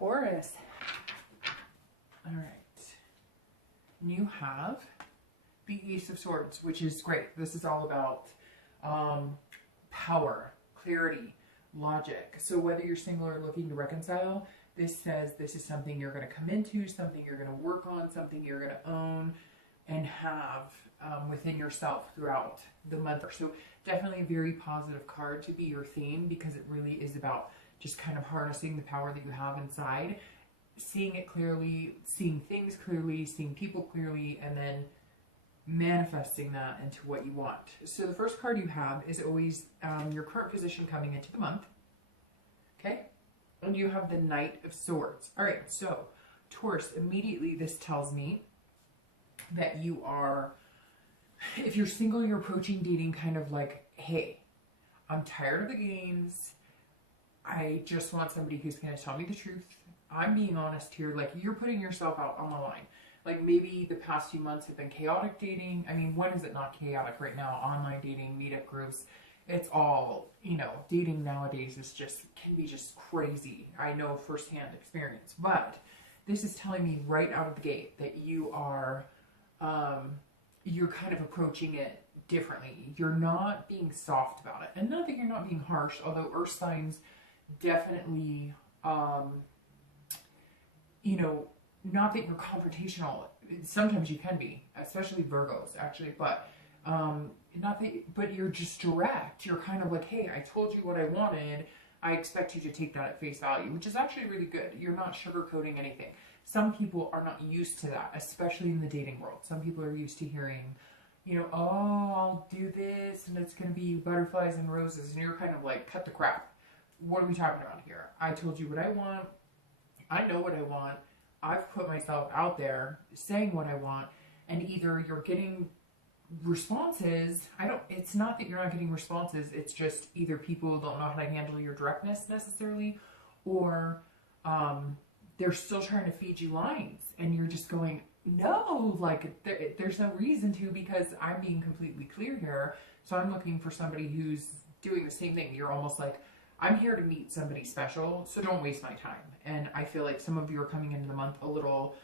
Taurus. All right. You have the Ace of Swords, which is great. This is all about power, clarity, logic. So whether you're single or looking to reconcile, this says this is something you're going to come into, something you're going to work on, something you're going to own and have within yourself throughout the month. So definitely a very positive card to be your theme, because it really is about just kind of harnessing the power that you have inside, seeing it clearly, seeing things clearly, seeing people clearly, and then manifesting that into what you want. So the first card you have is always your current position coming into the month. Okay? And you have the Knight of Swords. All right, so Taurus, immediately this tells me that you are, if you're single, you're approaching dating kind of like, hey, I'm tired of the games. I just want somebody who's going to tell me the truth. I'm being honest here. Like, you're putting yourself out on the line. Like, maybe the past few months have been chaotic dating. I mean, when is it not chaotic right now? Online dating, meetup groups. It's all, you know, dating nowadays is just, can be just crazy. I know firsthand experience. But this is telling me right out of the gate that you are, you're kind of approaching it differently. You're not being soft about it. And not that you're not being harsh, although earth signs definitely, you know, not that you're confrontational. Sometimes you can be, especially Virgos, actually, but not that, but you're just direct. You're kind of like, hey, I told you what I wanted. I expect you to take that at face value, which is actually really good. You're not sugarcoating anything. Some people are not used to that, especially in the dating world. Some people are used to hearing, you know, oh, I'll do this and it's going to be butterflies and roses. And you're kind of like, cut the crap. What are we talking about here? I told you what I want. I know what I want. I've put myself out there saying what I want, and either you're getting responses. It's not that you're not getting responses. It's just either people don't know how to handle your directness necessarily, or they're still trying to feed you lines and you're just going, no, like there's no reason to, because I'm being completely clear here. So I'm looking for somebody who's doing the same thing. You're almost like, I'm here to meet somebody special, so don't waste my time. And I feel like some of you are coming into the month a little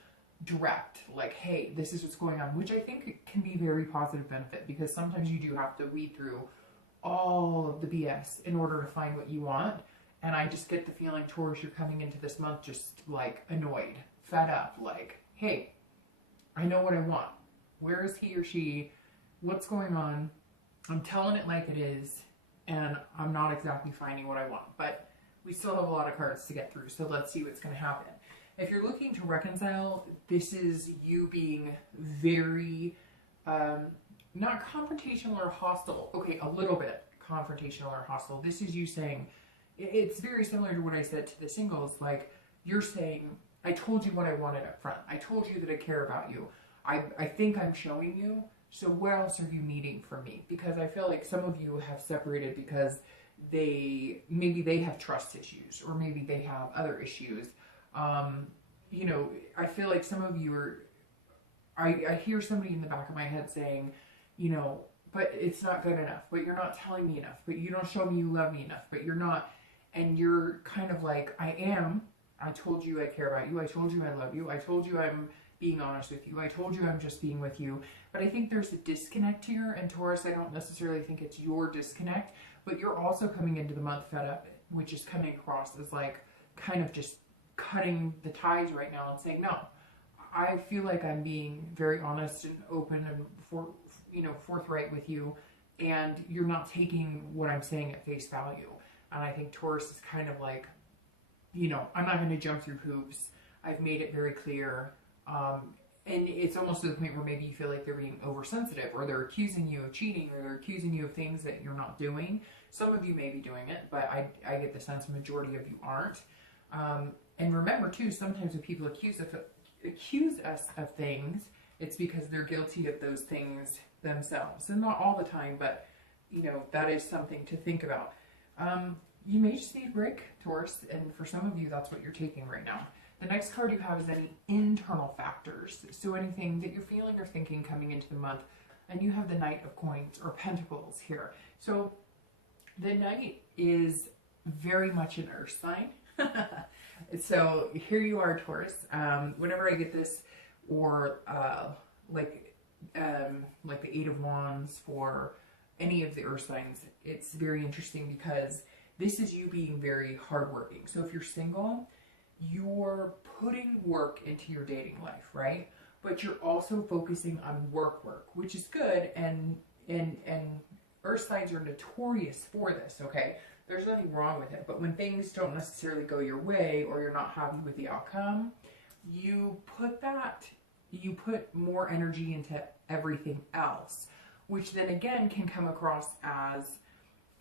direct, like, hey, this is what's going on, which I think can be very positive benefit, because sometimes you do have to weed through all of the BS in order to find what you want. And I just get the feeling, Taurus, you're coming into this month just like annoyed, fed up, like, hey, I know what I want. Where is he or she? What's going on? I'm telling it like it is. And I'm not exactly finding what I want, but we still have a lot of cards to get through, so let's see what's going to happen. If you're looking to reconcile, this is you being very, not confrontational or hostile. Okay, a little bit confrontational or hostile. This is you saying, it's very similar to what I said to the singles, like, you're saying, I told you what I wanted up front. I told you that I care about you. I think I'm showing you. So what else are you needing from me? Because I feel like some of you have separated because maybe they have trust issues, or maybe they have other issues. You know, I feel like some of you are, I hear somebody in the back of my head saying, you know, but it's not good enough, but you're not telling me enough, but you don't show me you love me enough, but you're not, and you're kind of like, I told you I care about you, I told you I love you, I told you I'm being honest with you, I told you I'm just being with you. But I think there's a disconnect here, and Taurus, I don't necessarily think it's your disconnect, but you're also coming into the month fed up, which is coming across as like kind of just cutting the ties right now and saying, no, I feel like I'm being very honest and open and forthright with you, and you're not taking what I'm saying at face value. And I think Taurus is kind of like, you know, I'm not going to jump through hoops. I've made it very clear. And it's almost to the point where maybe you feel like they're being oversensitive, or they're accusing you of cheating, or they're accusing you of things that you're not doing. Some of you may be doing it, but I get the sense the majority of you aren't. And remember too, sometimes when people accuse us of things, it's because they're guilty of those things themselves. And not all the time, but you know, that is something to think about. You may just need a break, Taurus, and for some of you, that's what you're taking right now. The next card you have is any internal factors. So anything that you're feeling or thinking coming into the month. And you have the Knight of Coins or Pentacles here. So the Knight is very much an earth sign. So here you are, Taurus. Whenever I get this, or like the Eight of Wands for any of the earth signs, it's very interesting because this is you being very hardworking. So if you're single, you're putting work into your dating life, right? But you're also focusing on work, which is good, and earth signs are notorious for this, okay? There's nothing wrong with it, but when things don't necessarily go your way or you're not happy with the outcome, you put more energy into everything else, which then again can come across as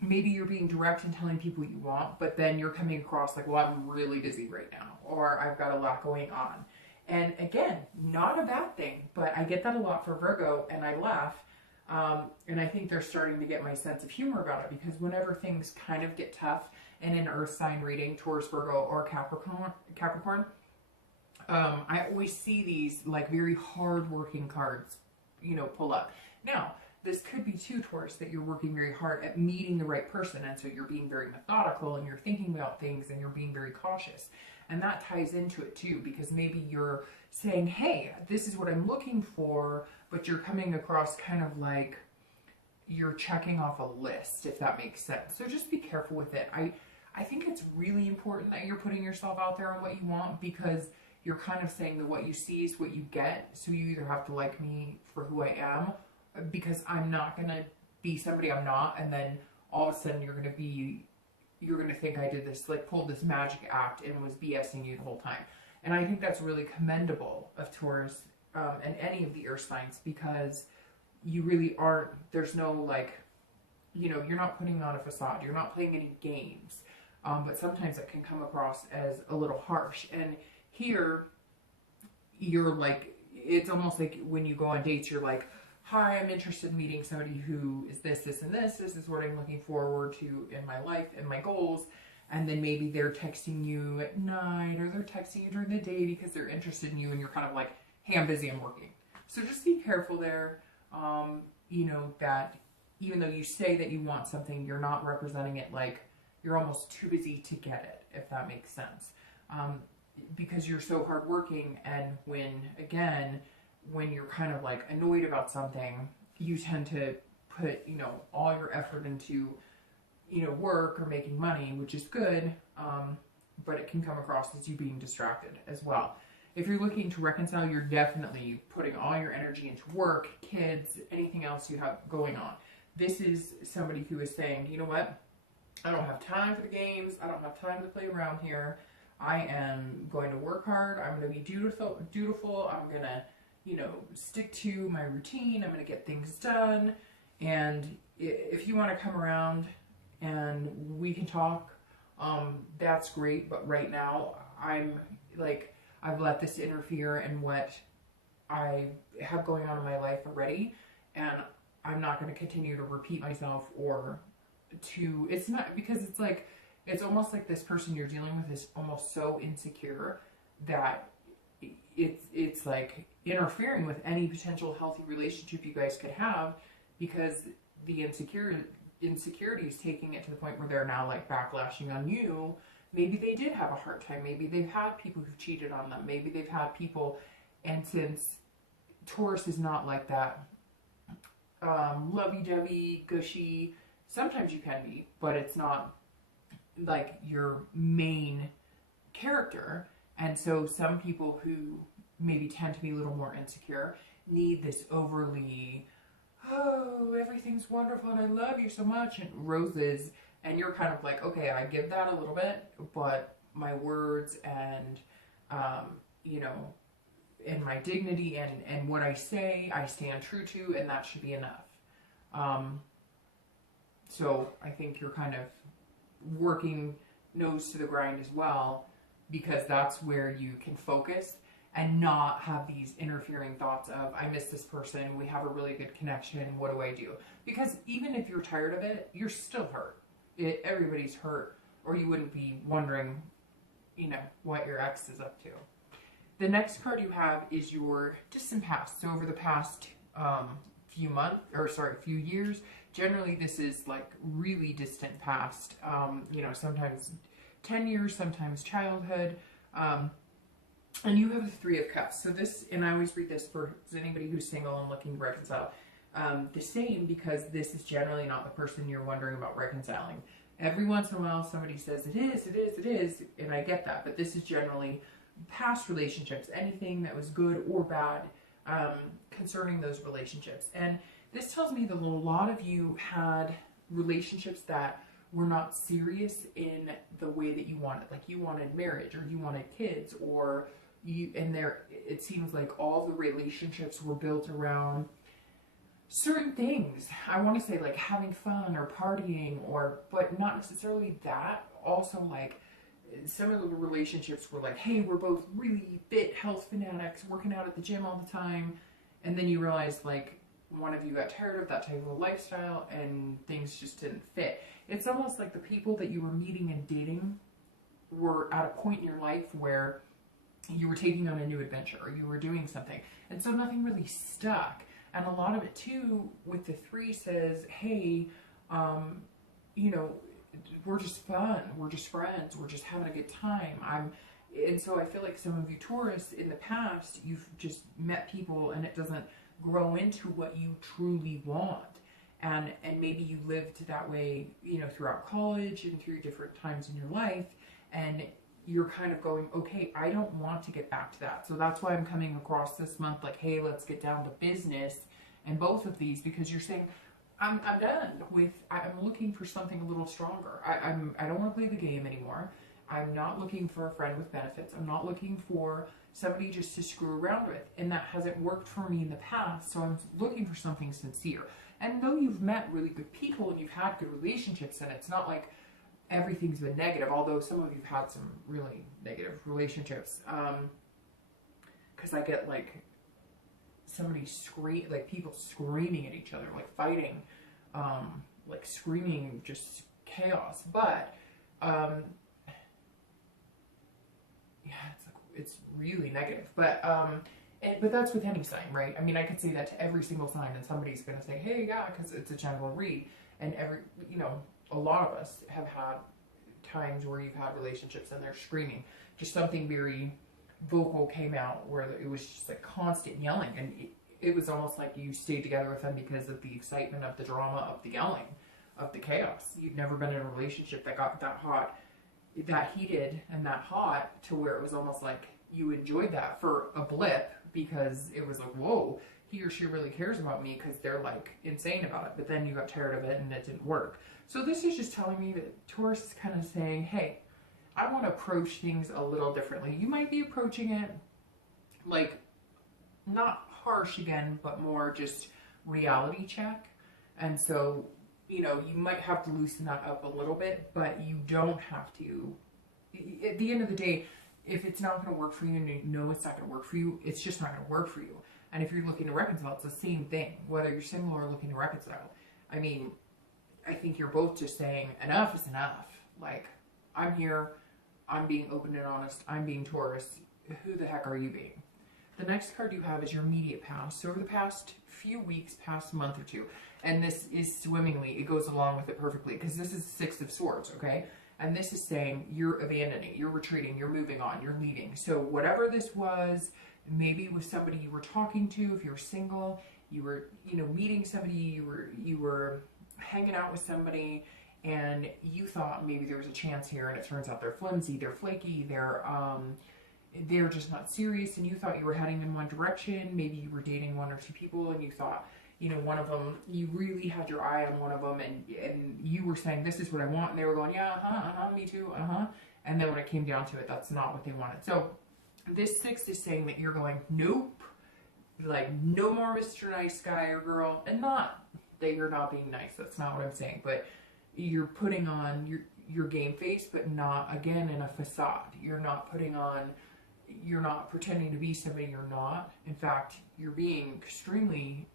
maybe you're being direct and telling people what you want, but then you're coming across like, well, I'm really busy right now, or I've got a lot going on. And again, not a bad thing, but I get that a lot for Virgo, and I laugh. And I think they're starting to get my sense of humor about it, because whenever things kind of get tough in an earth sign reading, Taurus, Virgo, or Capricorn, I always see these like very hard-working cards, you know, pull up. Now, this could be too, Taurus, that you're working very hard at meeting the right person, and so you're being very methodical and you're thinking about things and you're being very cautious. And that ties into it too, because maybe you're saying, hey, this is what I'm looking for, but you're coming across kind of like you're checking off a list, if that makes sense. So just be careful with it. I think it's really important that you're putting yourself out there on what you want, because you're kind of saying that what you see is what you get. So you either have to like me for who I am, because I'm not going to be somebody I'm not, and then all of a sudden you're going to think I did this, like pulled this magic act and was BSing you the whole time. And I think that's really commendable of Taurus and any of the earth signs, because you really aren't, there's no like, you know, you're not putting on a facade, you're not playing any games, but sometimes it can come across as a little harsh. And here you're like, it's almost like when you go on dates, you're like, hi, I'm interested in meeting somebody who is this, this, and this. This is what I'm looking forward to in my life and my goals. And then maybe they're texting you at night, or they're texting you during the day because they're interested in you, and you're kind of like, hey, I'm busy, I'm working. So just be careful there. You know, that even though you say that you want something, you're not representing it like you're almost too busy to get it, if that makes sense. Because you're so hardworking, and when you're kind of like annoyed about something, you tend to put, you know, all your effort into, you know, work or making money, which is good, but it can come across as you being distracted as well. If you're looking to reconcile, you're definitely putting all your energy into work, kids, anything else you have going on. This is somebody who is saying, you know what, I don't have time for the games, I don't have time to play around here, I am going to work hard, I'm going to be dutiful, I'm going to, you know, stick to my routine, I'm going to get things done. And if you want to come around and we can talk, that's great. But right now, I'm like, I've let this interfere in what I have going on in my life already, and I'm not going to continue to repeat myself, or to, it's not, because it's like, it's almost like this person you're dealing with is almost so insecure that it's like interfering with any potential healthy relationship you guys could have, because the insecurity is taking it to the point where they're now like backlashing on you. Maybe they did have a hard time, maybe they've had people who've cheated on them, maybe they've had people, and since Taurus is not like that lovey-dovey, gushy, sometimes you can be, but it's not like your main character. And so some people who maybe tend to be a little more insecure need this overly, oh, everything's wonderful and I love you so much, and roses. And you're kind of like, okay, I give that a little bit, but my words and, you know, and my dignity and what I say, I stand true to, and that should be enough. So I think you're kind of working nose to the grind as well, because that's where you can focus and not have these interfering thoughts of, I miss this person, we have a really good connection, what do I do? Because even if you're tired of it, you're still hurt. Everybody's hurt, or you wouldn't be wondering, you know, what your ex is up to. The next card you have is your distant past. So over the past few years, generally this is like really distant past, you know, sometimes 10 years, sometimes childhood. And you have the Three of Cups. So this, and I always read this for anybody who's single and looking to reconcile, the same, because this is generally not the person you're wondering about reconciling. Every once in a while somebody says it is, and I get that, but this is generally past relationships, anything that was good or bad concerning those relationships. And this tells me that a lot of you had relationships that were not serious in the way that you wanted. Like you wanted marriage, or you wanted kids, or you, and there, it seems like all the relationships were built around certain things. I want to say like having fun or partying, or, but not necessarily that. Also, like some of the relationships were like, hey, we're both really fit health fanatics, working out at the gym all the time. And then you realize like one of you got tired of that type of a lifestyle and things just didn't fit. It's almost like the people that you were meeting and dating were at a point in your life where you were taking on a new adventure, or you were doing something. And so nothing really stuck. And a lot of it too with the three says, hey, you know, we're just fun, we're just friends, we're just having a good time. And so I feel like some of you Taurus in the past, you've just met people and it doesn't grow into what you truly want. And maybe you lived that way, you know, throughout college and through different times in your life. And you're kind of going, okay, I don't want to get back to that. So that's why I'm coming across this month like, hey, let's get down to business. And both of these, because you're saying, I'm done with, I'm looking for something a little stronger. I don't want to play the game anymore. I'm not looking for a friend with benefits. I'm not looking for somebody just to screw around with. And that hasn't worked for me in the past. So I'm looking for something sincere. And though you've met really good people and you've had good relationships, and it's not like everything's been negative, although some of you've had some really negative relationships. Because I get like somebody like people screaming at each other, like fighting, like screaming, just chaos. But yeah, it's really negative. But that's with any sign, right? I mean, I could say that to every single sign, and somebody's gonna say, hey, yeah, because it's a general read. And you know, a lot of us have had times where you've had relationships and they're screaming. Just something very vocal came out where it was just like constant yelling, and it was almost like you stayed together with them because of the excitement of the drama, of the yelling, of the chaos. You'd never been in a relationship that got that hot, that heated and that hot, to where it was almost like you enjoyed that for a blip, because it was like, whoa, he or she really cares about me, because they're like insane about it. But then you got tired of it and it didn't work. So this is just telling me that Taurus is kind of saying, hey, I want to approach things a little differently. You might be approaching it like not harsh again, but more just reality check. And so, you know, you might have to loosen that up a little bit, but you don't have to. At the end of the day, if it's not going to work for you and you know it's not going to work for you, it's just not going to work for you. And if you're looking to reconcile, it's the same thing, whether you're single or looking to reconcile. I mean, I think you're both just saying enough is enough. Like, I'm here, I'm being open and honest, I'm being Taurus. Who the heck are you being? The next card you have is your immediate past. So over the past few weeks, past month or two, and this is swimmingly, it goes along with it perfectly, because this is the Six of Swords, okay? And this is saying you're abandoning, you're retreating, you're moving on, you're leaving. So whatever this was, maybe it was somebody you were talking to, if you're single, you were, you know, meeting somebody, you were hanging out with somebody, and you thought maybe there was a chance here, and it turns out they're flimsy, they're flaky, they're just not serious, and you thought you were heading in one direction. Maybe you were dating one or two people, and you thought, you know, one of them, you really had your eye on one of them, and you were saying, this is what I want, and they were going, yeah, me too, and then when it came down to it, that's not what they wanted. So this six is saying that you're going, nope, like no more Mr. Nice Guy or girl, and not that you're not being nice, that's not what I'm saying, but you're putting on your game face, but not, again, in a facade. You're not pretending to be somebody you're not. In fact, you're being extremely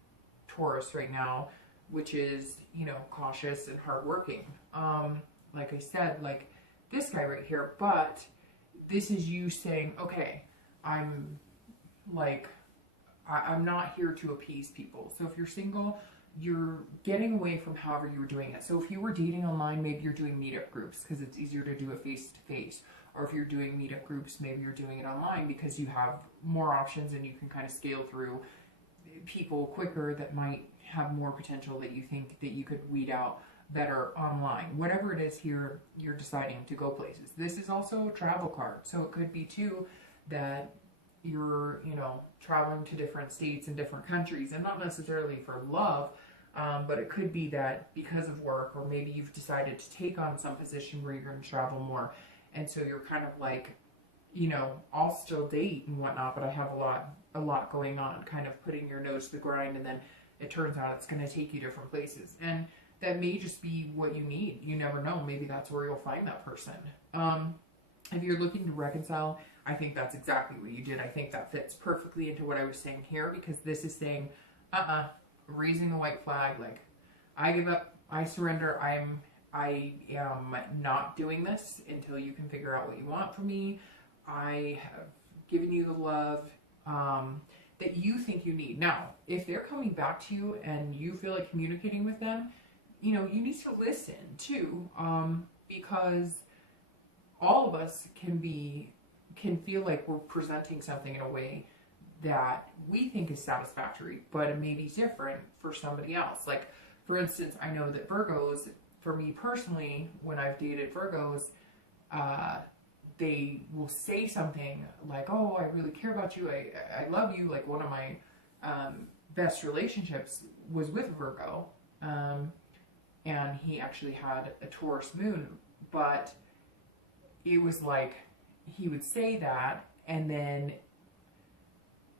Taurus right now, which is, you know, cautious and hardworking. Like I said, like this guy right here, but this is you saying, okay, I'm not here to appease people. So if you're single, you're getting away from however you were doing it. So if you were dating online, maybe you're doing meetup groups because it's easier to do it face to face. or if you're doing meetup groups, maybe you're doing it online because you have more options and you can kind of scale through people quicker that might have more potential that you think that you could weed out better online. Whatever it is here, you're deciding to go places. This is also a travel card, so it could be too that you're, you know, traveling to different states and different countries, and not necessarily for love, but it could be that because of work, or maybe you've decided to take on some position where you're going to travel more, and so you're kind of like, you know, I'll still date and whatnot, but I have a lot going on, kind of putting your nose to the grind, and then it turns out it's going to take you different places, and that may just be what you need. You never know. Maybe that's where you'll find that person. If you're looking to reconcile, I think that's exactly what you did. I think that fits perfectly into what I was saying here, because this is saying, raising the white flag, like, I give up, I surrender, I am not doing this until you can figure out what you want from me. I have given you the love that you think you need. Now, if they're coming back to you and you feel like communicating with them, you know, you need to listen too, because all of us can feel like we're presenting something in a way that we think is satisfactory, but it may be different for somebody else. Like, for instance, I know that Virgos, for me personally, when I've dated Virgos, they will say something like, oh, I really care about you, I love you. Like, one of my best relationships was with Virgo, and he actually had a Taurus moon, but it was like, he would say that, and then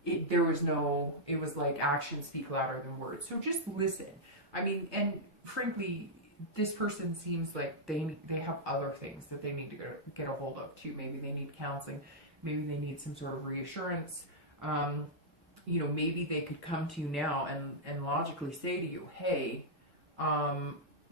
it was like actions speak louder than words. So just listen. I mean, and frankly, this person seems like they have other things that they need to get a hold of too. Maybe they need counseling. Maybe they need some sort of reassurance. You know, maybe they could come to you now and logically say to you, hey,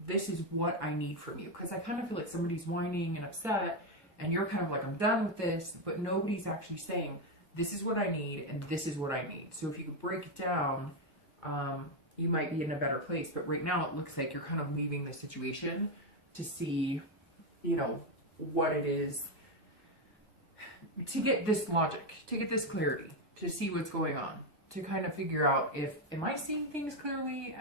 this is what I need from you. Because I kind of feel like somebody's whining and upset, and you're kind of like, I'm done with this, but nobody's actually saying, this is what I need, and this is what I need. So if you could break it down, you might be in a better place. But right now it looks like you're kind of leaving the situation to see, you know, what it is, to get this logic, to get this clarity, to see what's going on, to kind of figure out am I seeing things clearly?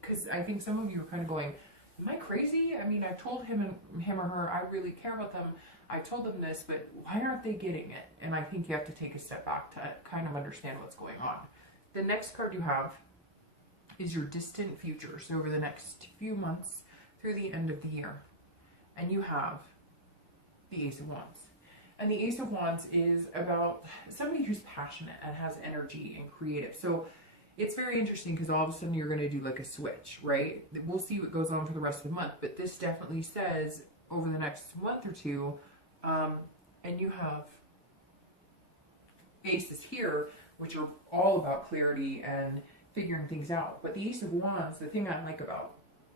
Because I think some of you are kind of going, am I crazy? I mean, I've told him or her, I really care about them. I told them this, but why aren't they getting it? And I think you have to take a step back to kind of understand what's going on. The next card you have is your distant future. So over the next few months through the end of the year. And you have the Ace of Wands. And the Ace of Wands is about somebody who's passionate and has energy and creative. So it's very interesting because all of a sudden you're going to do like a switch, right? We'll see what goes on for the rest of the month. But this definitely says over the next month or two, and you have aces here, which are all about clarity and figuring things out. But the Ace of Wands, the thing I like about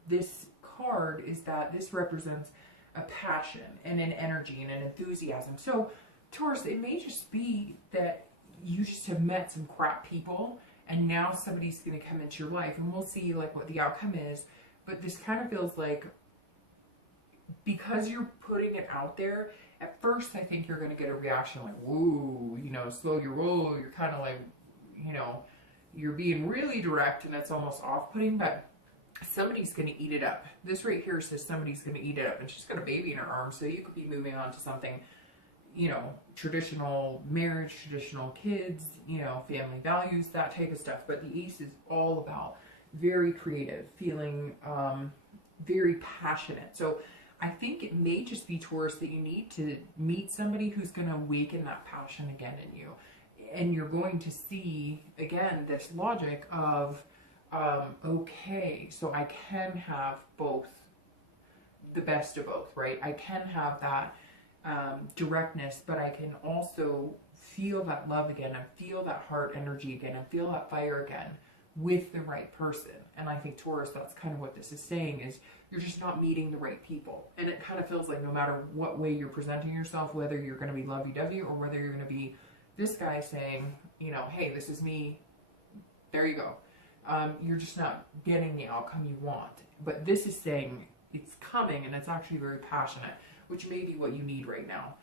this card is that this represents a passion and an energy and an enthusiasm. So Taurus, it may just be that you just have met some crap people and now somebody's going to come into your life, and we'll see like what the outcome is. But this kind of feels like, because you're putting it out there, at first I think you're going to get a reaction like, whoa, you know, slow your roll. You're kind of like, you know, you're being really direct and it's almost off-putting, but somebody's going to eat it up. This right here says somebody's going to eat it up, and she's got a baby in her arms, so you could be moving on to something, you know, traditional marriage, traditional kids, you know, family values, that type of stuff. But the Ace is all about very creative, feeling very passionate. So I think it may just be, Taurus, that you need to meet somebody who's going to awaken that passion again in you. And you're going to see, again, this logic of, okay, so I can have both, the best of both, right? I can have that directness, but I can also feel that love again, and feel that heart energy again, and feel that fire again with the right person. And I think, Taurus, that's kind of what this is saying, is you're just not meeting the right people. And it kind of feels like no matter what way you're presenting yourself, whether you're going to be lovey-dovey or whether you're going to be this guy saying, you know, hey, this is me, there you go. You're just not getting the outcome you want. But this is saying it's coming, and it's actually very passionate, which may be what you need right now.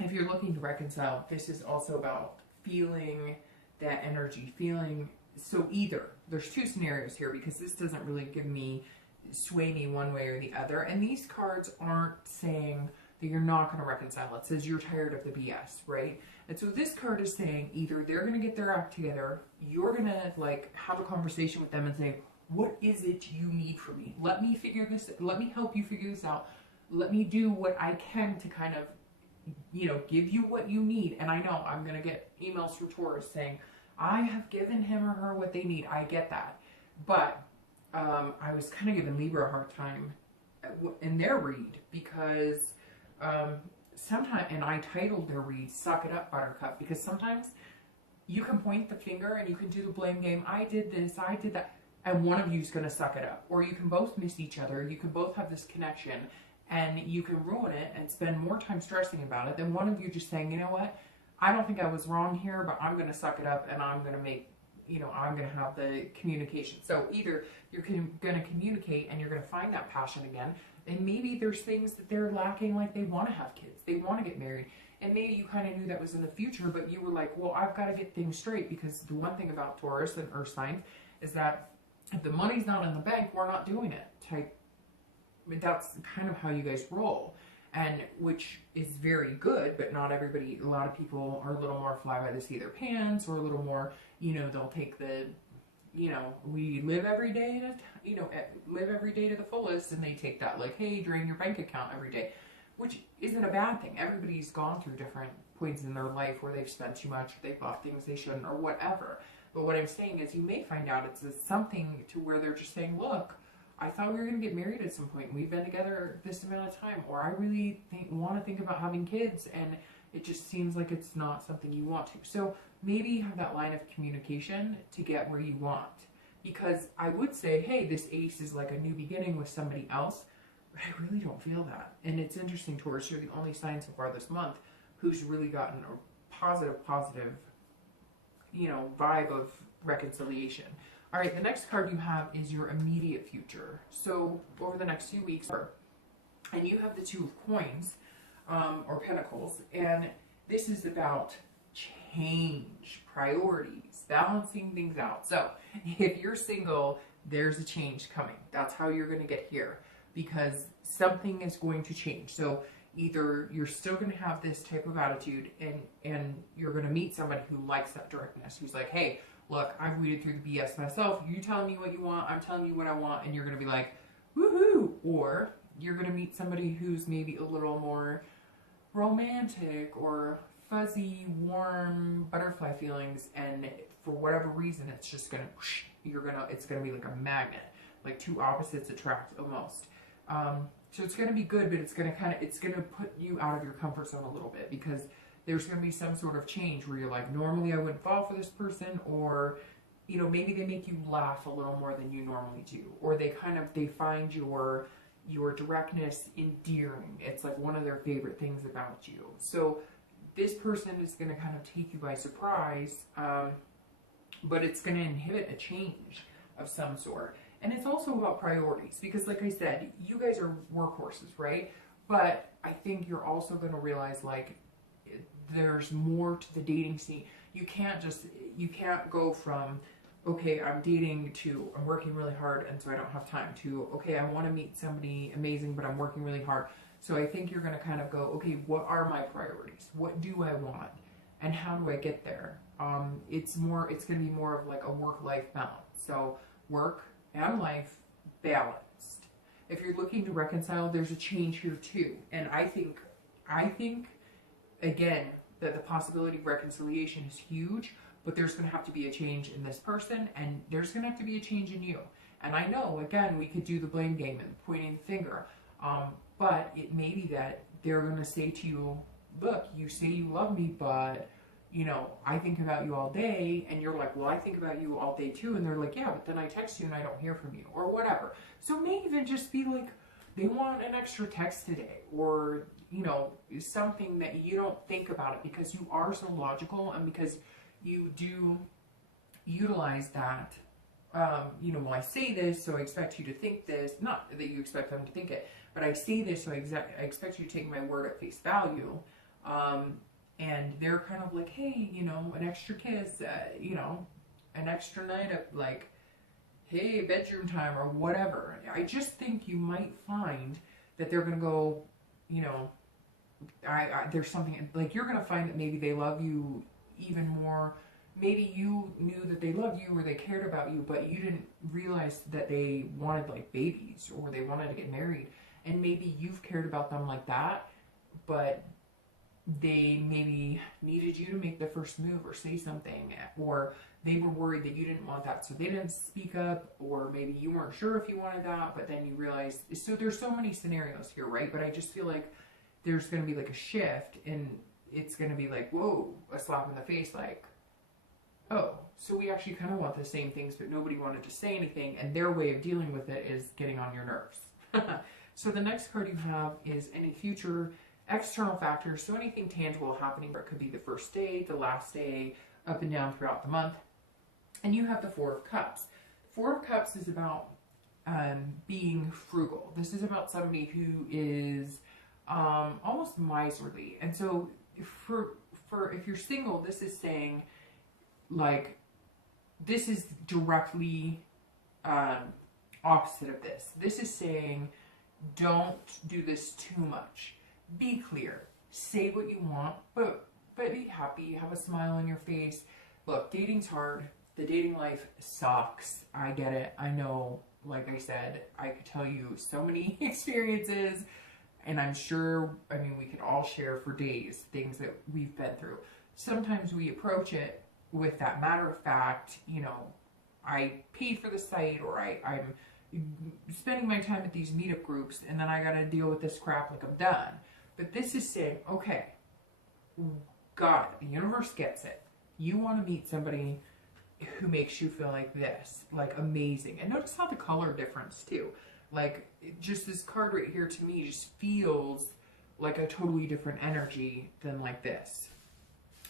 If you're looking to reconcile, this is also about feeling that energy, feeling, so either, there's two scenarios here because this doesn't really sway me one way or the other. And these cards aren't saying that you're not going to reconcile. It says you're tired of the BS, right? And so this card is saying either they're going to get their act together, you're going to like have a conversation with them and say, what is it you need from me? Let me help you figure this out. Let me do what I can to kind of, you know, give you what you need. And I know I'm going to get emails from Taurus saying, I have given him or her what they need. I get that. But I was kind of giving Libra a hard time in their read because sometimes, and I titled their read, Suck It Up, Buttercup, because sometimes you can point the finger and you can do the blame game. I did this, I did that. And one of you is going to suck it up. Or you can both miss each other. You can both have this connection. And you can ruin it and spend more time stressing about it than one of you just saying, you know what? I don't think I was wrong here, but I'm going to suck it up and I'm going to make, you know, I'm going to have the communication. So either you're going to communicate and you're going to find that passion again. And maybe there's things that they're lacking, like they want to have kids. They want to get married. And maybe you kind of knew that was in the future, but you were like, well, I've got to get things straight, because the one thing about Taurus and Earth signs is that if the money's not in the bank, we're not doing it. Type. I mean, that's kind of how you guys roll, and which is very good, but not everybody. A lot of people are a little more fly by the seat of their pants, or a little more, you know, they'll take the, you know, we live every day to, you know, live every day to the fullest, and they take that like, hey, drain your bank account every day, which isn't a bad thing. Everybody's gone through different points in their life where they've spent too much, they bought things they shouldn't, or whatever. But what I'm saying is you may find out it's something to where they're just saying, look, I thought we were going to get married at some point. We've been together this amount of time. Or I really want to think about having kids, and it just seems like it's not something you want to. So maybe you have that line of communication to get where you want. Because I would say, hey, this ace is like a new beginning with somebody else. But I really don't feel that. And it's interesting, Taurus, you're the only sign so far this month who's really gotten a positive, you know, vibe of reconciliation. All right, the next card you have is your immediate future. So over the next few weeks, and you have the Two of Coins, or Pentacles, and this is about change, priorities, balancing things out. So if you're single, there's a change coming. That's how you're going to get here, because something is going to change. So either you're still going to have this type of attitude, and you're going to meet somebody who likes that directness, who's like, hey, look, I've weeded through the BS myself. You telling me what you want, I'm telling you what I want, and you're going to be like, woohoo. Or you're going to meet somebody who's maybe a little more romantic or fuzzy, warm, butterfly feelings, and for whatever reason, it's just going to, it's going to be like a magnet, like two opposites attract almost. So it's going to be good, but it's going to put you out of your comfort zone a little bit, because there's going to be some sort of change where you're like, normally I wouldn't fall for this person, or, you know, maybe they make you laugh a little more than you normally do, or they find your directness endearing. It's like one of their favorite things about you. So this person is going to kind of take you by surprise, but it's going to inhibit a change of some sort. And it's also about priorities, because like I said, you guys are workhorses, right? But I think you're also going to realize, like, there's more to the dating scene. You can't go from, okay, I'm dating, to I'm working really hard and so I don't have time, to, okay, I want to meet somebody amazing but I'm working really hard. So I think you're going to kind of go, okay, what are my priorities? What do I want? And how do I get there? It's going to be more of like a work-life balance. So work and life balanced. If you're looking to reconcile, there's a change here too. And I think again, that the possibility of reconciliation is huge, but there's going to have to be a change in this person, and there's going to have to be a change in you. And I know, again, we could do the blame game and pointing the finger, but it may be that they're going to say to you, look, you say you love me, but, you know, I think about you all day, and you're like, well, I think about you all day too, and they're like, yeah, but then I text you and I don't hear from you, or whatever. So it may even just be like, they want an extra text today, or, you know, something that you don't think about it because you are so logical, and because you do utilize that, you know, well, I say this, so I expect you to think this. Not that you expect them to think it, but I say this so I expect you to take my word at face value. And they're kind of like, hey, you know, an extra kiss, you know, an extra night of like, hey, bedroom time or whatever. I just think you might find that they're going to go, you know, there's something, like you're going to find that maybe they love you even more. Maybe you knew that they loved you or they cared about you, but you didn't realize that they wanted like babies or they wanted to get married. And maybe you've cared about them like that, but they maybe needed you to make the first move or say something, or they were worried that you didn't want that, so they didn't speak up, or maybe you weren't sure if you wanted that, but then you realized. So there's so many scenarios here, right? But I just feel like there's going to be like a shift, and it's going to be like, whoa, a slap in the face, like, oh, so we actually kind of want the same things, but nobody wanted to say anything, and their way of dealing with it is getting on your nerves. So the next card you have is any future external factors, so anything tangible happening, or it could be the first day, the last day, up and down throughout the month. And you have the Four of Cups. Four of Cups is about being frugal. This is about somebody who is almost miserly. And so for if you're single, this is saying, like, this is directly opposite of this. This is saying, don't do this too much. Be clear. Say what you want, but be happy. Have a smile on your face. Look, dating's hard. The dating life sucks. I get it. I know, like I said, I could tell you so many experiences, and I'm sure, I mean, we could all share for days things that we've been through. Sometimes we approach it with that matter of fact, you know, I paid for the site, or I'm spending my time at these meetup groups, and then I gotta deal with this crap like I'm done. But this is saying, okay, God, the universe gets it. You want to meet somebody who makes you feel like this, like amazing. And notice how the color difference too. Like, just this card right here to me just feels like a totally different energy than like this.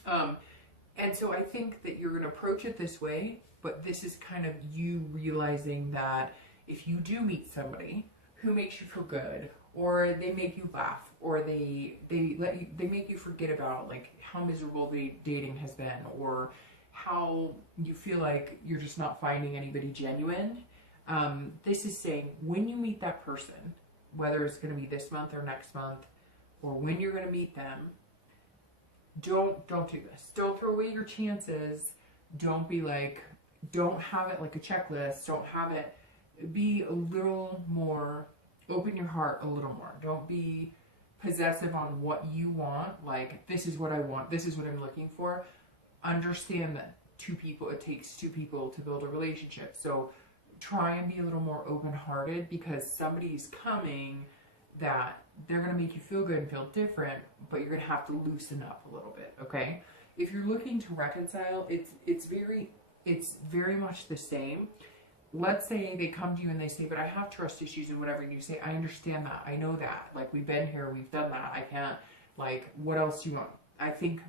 And so I think that you're going to approach it this way, but this is kind of you realizing that if you do meet somebody who makes you feel good, or they make you laugh, or they make you forget about like how miserable the dating has been, or how you feel like you're just not finding anybody genuine. This is saying, when you meet that person, whether it's going to be this month or next month, or when you're going to meet them, don't do this. Don't throw away your chances. Don't be like, don't have it like a checklist. Don't have it. Be a little more, open your heart a little more. Don't be possessive on what you want. Like, this is what I want. This is what I'm looking for. Understand that it takes two people to build a relationship. So try and be a little more open-hearted, because somebody's coming that they're going to make you feel good and feel different, but you're going to have to loosen up a little bit, okay? If you're looking to reconcile, it's very much the same. Let's say they come to you and they say, but I have trust issues and whatever, and you say, I understand that, I know that, like, we've been here, we've done that, I can't, like, what else do you want? I think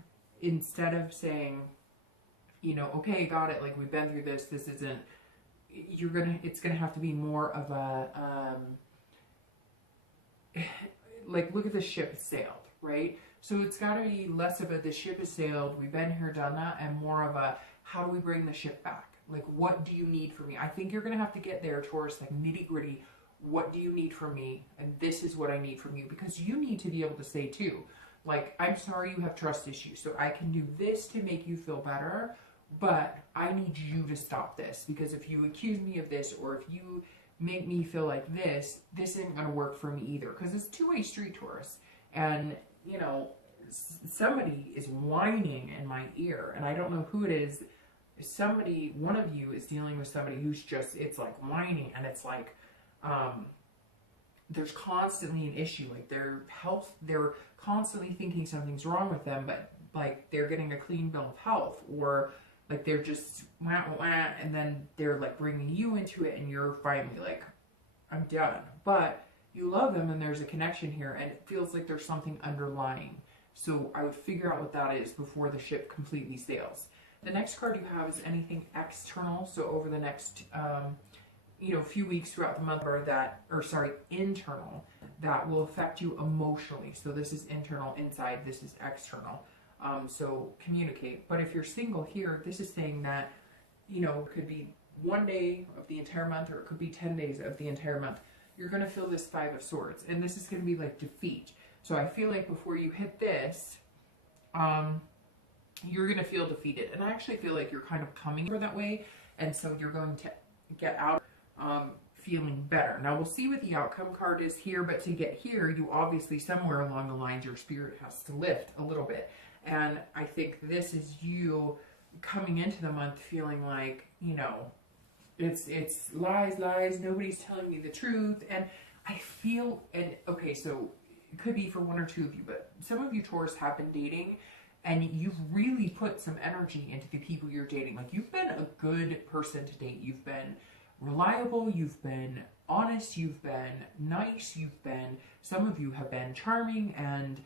instead of saying, you know, okay, got it, like, we've been through this isn't, it's gonna have to be more of a, like, look at the ship has sailed, right? So it's got to be less of a, the ship has sailed, we've been here, done that, and more of a, how do we bring the ship back? Like, what do you need from me? I think you're going to have to get there, Taurus, like nitty gritty. What do you need from me? And this is what I need from you, because you need to be able to say too, like, I'm sorry you have trust issues, so I can do this to make you feel better, but I need you to stop this, because if you accuse me of this, or if you make me feel like this isn't going to work for me either, because it's a two-way street, Taurus. And, you know, somebody is whining in my ear, and I don't know who it is. One of you is dealing with somebody who's just, it's like whining, and it's like, there's constantly an issue, like they're constantly thinking something's wrong with them, but like they're getting a clean bill of health, or like they're just wah, wah, and then they're like bringing you into it, and you're finally like, I'm done. But you love them, and there's a connection here, and it feels like there's something underlying. So I would figure out what that is before the ship completely sails. The next card you have is anything external. So over the next, few weeks throughout the month, internal. that will affect you emotionally. So this is internal, inside, this is external. So communicate. But if you're single here, this is saying that, you know, it could be 1 day of the entire month, or it could be 10 days of the entire month. You're going to feel this Five of Swords, and this is going to be like defeat. So I feel like before you hit this, you're going to feel defeated. And I actually feel like you're kind of coming over that way. And so you're going to get out feeling better. Now we'll see what the outcome card is here, but to get here, you obviously somewhere along the lines, your spirit has to lift a little bit. And I think this is you coming into the month feeling like, you know, it's lies, nobody's telling me the truth. And I feel, and okay, so it could be for one or two of you, but some of you Taurus have been dating, and you've really put some energy into the people you're dating. Like, you've been a good person to date. You've been reliable, you've been honest, you've been nice, some of you have been charming and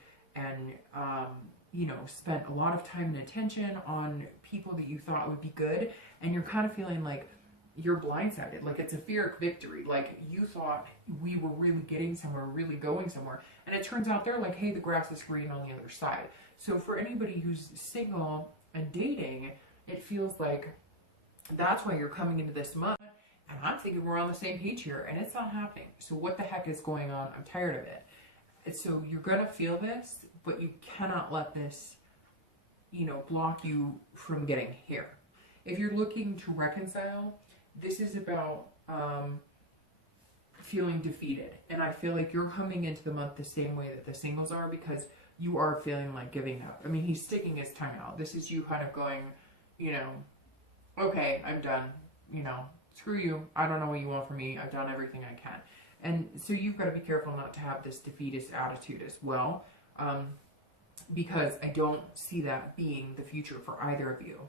you know, spent a lot of time and attention on people that you thought would be good, and you're kind of feeling like you're blindsided, like it's a Pyrrhic victory, like you thought we were really getting somewhere, really going somewhere, and it turns out they're like, hey, the grass is green on the other side. So for anybody who's single and dating, it feels like that's why you're coming into this month, and I'm thinking we're on the same page here, and it's not happening. So what the heck is going on? I'm tired of it. And so you're gonna feel this, but you cannot let this, you know, block you from getting here. If you're looking to reconcile, this is about feeling defeated. And I feel like you're coming into the month the same way that the singles are, because you are feeling like giving up. I mean, he's sticking his tongue out. This is you kind of going, you know, okay, I'm done. You know, screw you. I don't know what you want from me. I've done everything I can. And so you've got to be careful not to have this defeatist attitude as well, because I don't see that being the future for either of you,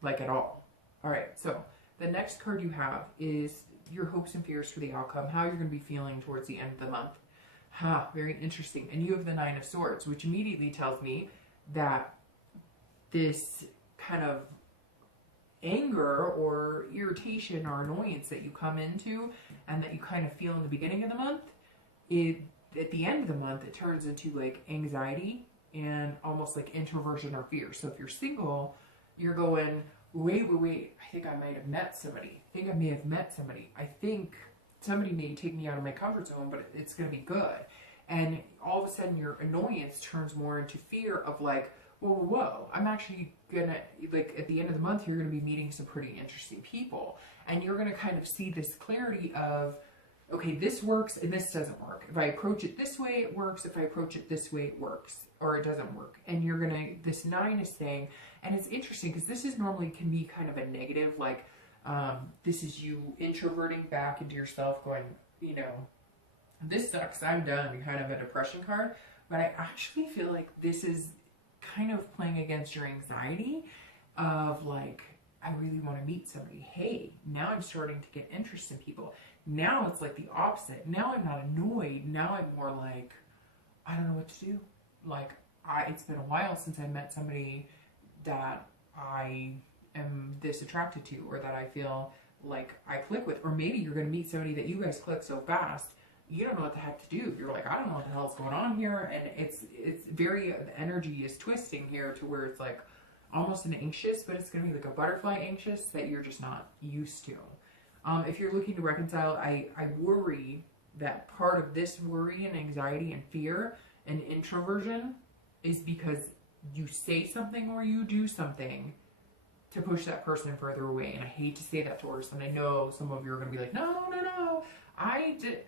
like at all. All right, so the next card you have is your hopes and fears for the outcome, how you're going to be feeling towards the end of the month. Very interesting. And you have the Nine of Swords, which immediately tells me that this kind of anger or irritation or annoyance that you come into and that you kind of feel in the beginning of the month, at the end of the month, it turns into like anxiety and almost like introversion or fear. So if you're single, you're going, wait, I think I might have met somebody. I think I may have met somebody. I think somebody may take me out of my comfort zone, but it's going to be good. And all of a sudden your annoyance turns more into fear of like, whoa, I'm actually gonna, like, at the end of the month, you're gonna be meeting some pretty interesting people. And you're gonna kind of see this clarity of, okay, this works and this doesn't work. If I approach it this way, it works. If I approach it this way, it works, or it doesn't work. And you're gonna, this nine is saying, and it's interesting because this is normally can be kind of a negative, like, this is you introverting back into yourself going, you know, this sucks, I'm done, kind of a depression card. But I actually feel like this is kind of playing against your anxiety of like, I really want to meet somebody. Hey, now I'm starting to get interest in people. Now it's like the opposite. Now I'm not annoyed. Now I'm more like, I don't know what to do. Like, it's been a while since I met somebody that I am this attracted to, or that I feel like I click with. Or maybe you're going to meet somebody that you guys click so fast, you don't know what the heck to do. You're like, I don't know what the hell's going on here. And it's very, the energy is twisting here to where it's like almost an anxious, but it's going to be like a butterfly anxious that you're just not used to. If you're looking to reconcile, I worry that part of this worry and anxiety and fear and introversion is because you say something or you do something to push that person further away. And I hate to say that, Taurus, and I know some of you are going to be like, no.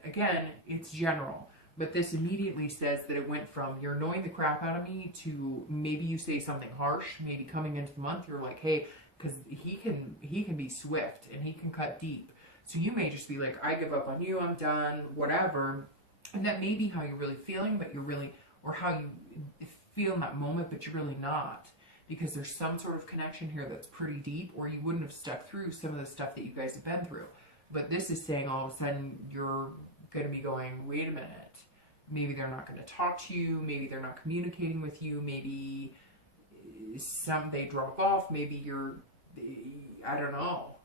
Again, it's general, but this immediately says that it went from you're annoying the crap out of me to maybe you say something harsh, maybe coming into the month, you're like, hey, because he can be swift and he can cut deep. So you may just be like, I give up on you, I'm done, whatever. And that may be how you're really feeling, but you're really, or how you feel in that moment, but you're really not. Because there's some sort of connection here that's pretty deep, or you wouldn't have stuck through some of the stuff that you guys have been through. But this is saying all of a sudden you're going to be going, wait a minute, maybe they're not going to talk to you, maybe they're not communicating with you, maybe they drop off, maybe I don't know.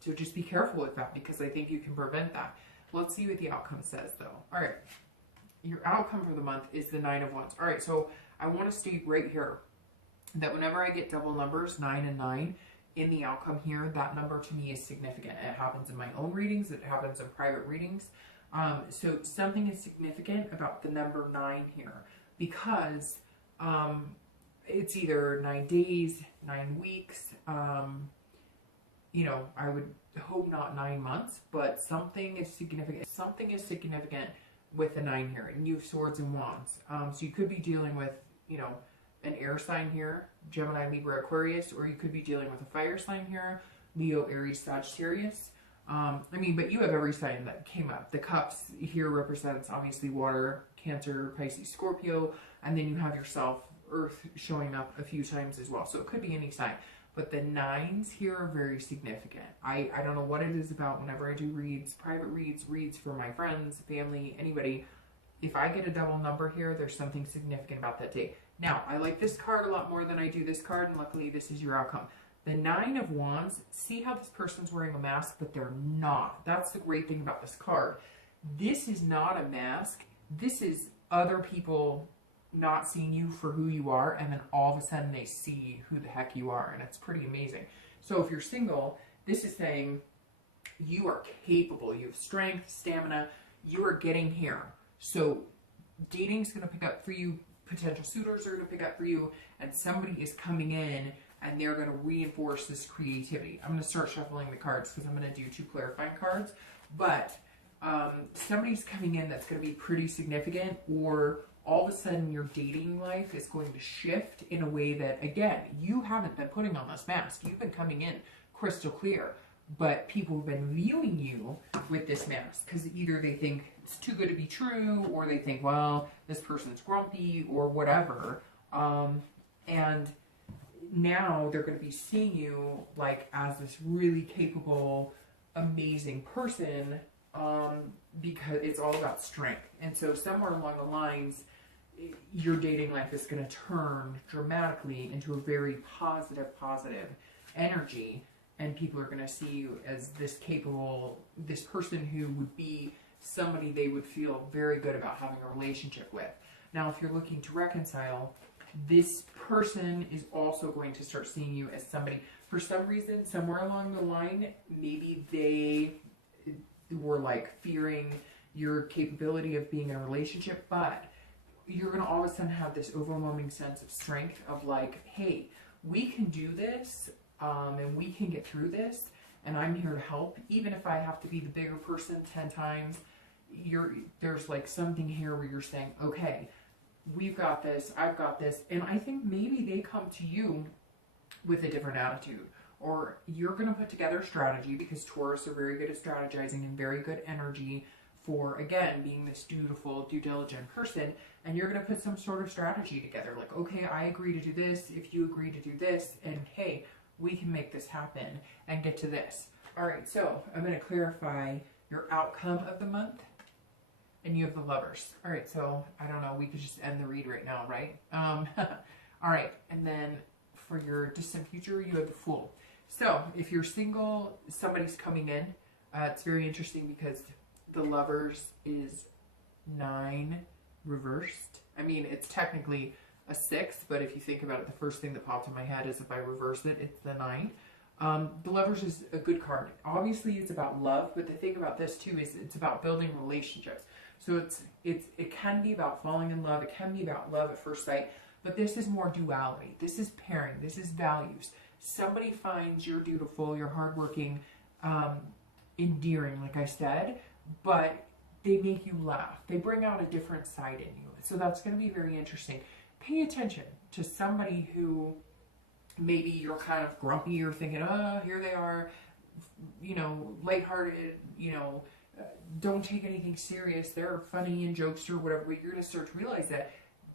So just be careful with that, because I think you can prevent that. Let's see what the outcome says though. All right. your outcome for the month is the Nine of Wands. All right, so I want to state right here that whenever I get double numbers, 9 and 9, in the outcome here, that number to me is significant. It happens in my own readings. It happens in private readings. So something is significant about the number 9 here because it's either 9 days, 9 weeks, you know, I would hope not 9 months, but something is significant. Something is significant with the 9 here, and you have Swords and Wands. So you could be dealing with, you know, an air sign here, Gemini, Libra, Aquarius, or you could be dealing with a fire sign here, Leo, Aries, Sagittarius. I mean, but you have every sign that came up. The cups here represents obviously water, Cancer, Pisces, Scorpio, and then you have yourself, Earth, showing up a few times as well. So it could be any sign. But the 9s here are very significant. I don't know what it is about whenever I do reads, private reads, reads for my friends, family, anybody. If I get a double number here, there's something significant about that day. Now, I like this card a lot more than I do this card, and luckily this is your outcome. The 9 of Wands, see how this person's wearing a mask, but they're not. That's the great thing about this card. This is not a mask. This is other people not seeing you for who you are, and then all of a sudden they see who the heck you are, and it's pretty amazing. So if you're single, this is saying you are capable. You have strength, stamina. You are getting here. So dating's going to pick up for you. Potential suitors are going to pick up for you, and somebody is coming in and they're going to reinforce this creativity. I'm going to start shuffling the cards because I'm going to do 2 clarifying cards, but somebody's coming in that's going to be pretty significant, or all of a sudden your dating life is going to shift in a way that, again, you haven't been putting on this mask. You've been coming in crystal clear, but people have been viewing you with this mask because either they think it's too good to be true, or they think, well, this person's grumpy or whatever. And now they're going to be seeing you like as this really capable, amazing person, because it's all about strength. And so somewhere along the lines, your dating life is going to turn dramatically into a very positive energy, and people are going to see you as this capable, this person who would be somebody they would feel very good about having a relationship with. Now, if you're looking to reconcile, this person is also going to start seeing you as somebody, for some reason, somewhere along the line, maybe they were like fearing your capability of being in a relationship, but you're going to all of a sudden have this overwhelming sense of strength of like, hey, we can do this, and we can get through this, and I'm here to help, even if I have to be the bigger person 10 times. There's like something here where you're saying, okay, we've got this, I've got this, and I think maybe they come to you with a different attitude, or you're going to put together a strategy, because Taurus are very good at strategizing and very good energy for, again, being this dutiful, due diligent person, and you're going to put some sort of strategy together, like, okay, I agree to do this, if you agree to do this, and hey, we can make this happen and get to this. All right, so I'm going to clarify your outcome of the month, and you have the Lovers. All right, so I don't know, we could just end the read right now, right? All right, and then for your distant future, you have the Fool. So if you're single, somebody's coming in. It's very interesting because the Lovers is 9 reversed. I mean, it's technically a 6, but if you think about it, the first thing that popped in my head is if I reverse it, it's the 9. The Lovers is a good card. Obviously, it's about love, but the thing about this too is it's about building relationships. So it can be about falling in love. It can be about love at first sight, but this is more duality. This is pairing. This is values. Somebody finds you're beautiful, you're hardworking, endearing, like I said, but they make you laugh. They bring out a different side in you. So that's going to be very interesting. Pay attention to somebody who maybe you're kind of grumpy, you're thinking, oh, here they are, you know, lighthearted, you know, don't take anything serious. They're funny and jokester or whatever, but you're going to start to realize that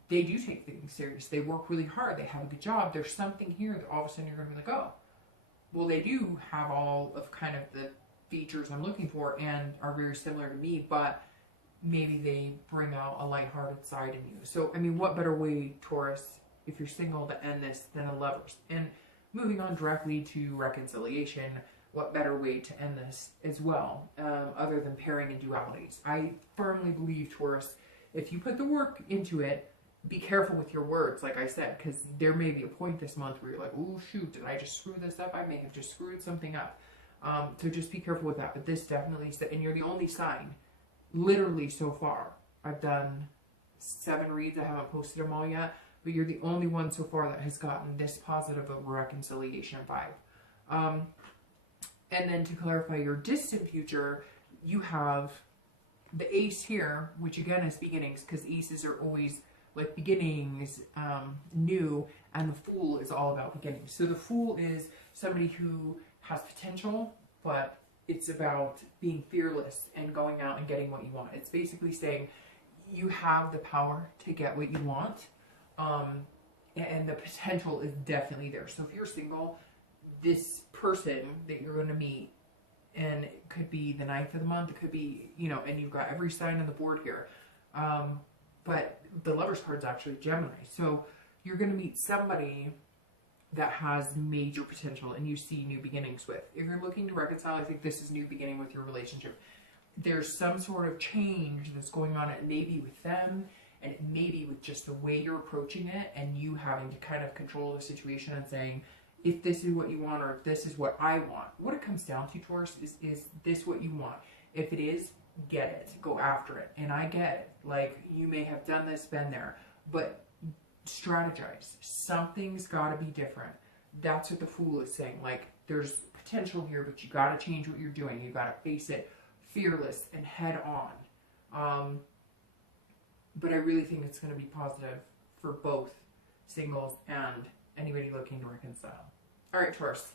they do take things serious. They work really hard. They have a good job. There's something here that all of a sudden you're going to be like, oh, well, they do have all of kind of the features I'm looking for and are very similar to me, but maybe they bring out a lighthearted side in you. So, I mean, what better way, Taurus, if you're single, to end this than a Lovers? And moving on directly to reconciliation, what better way to end this as well, other than pairing and dualities? I firmly believe, Taurus, if you put the work into it, be careful with your words, like I said, because there may be a point this month where you're like, oh shoot, did I just screw this up? I may have just screwed something up. So just be careful with that. But this definitely, and you're the only sign, literally so far. I've done 7 reads. I haven't posted them all yet, but you're the only one so far that has gotten this positive of reconciliation vibe. And then to clarify your distant future, you have the ace here, which again is beginnings, because aces are always like beginnings, new, and the Fool is all about beginnings. So the Fool is somebody who has potential, but it's about being fearless and going out and getting what you want. It's basically saying you have the power to get what you want, and the potential is definitely there. So if you're single, this person that you're going to meet, and it could be the 9th of the month, it could be, you know, and you've got every sign on the board here. But the Lover's card is actually Gemini. So you're going to meet somebody that has major potential and you see new beginnings with. If you're looking to reconcile, I think this is new beginning with your relationship. There's some sort of change that's going on. It may be with them, and it may be with just the way you're approaching it, and you having to kind of control the situation and saying, if this is what you want, or if this is what I want. What it comes down to, Taurus, is this what you want? If it is, get it. Go after it. And I get it. Like, you may have done this, been there, but strategize. Something's got to be different. That's what the Fool is saying. Like, there's potential here, but you got to change what you're doing. You got to face it fearless and head on. But I really think it's going to be positive for both singles and anybody looking to reconcile. All right, Taurus.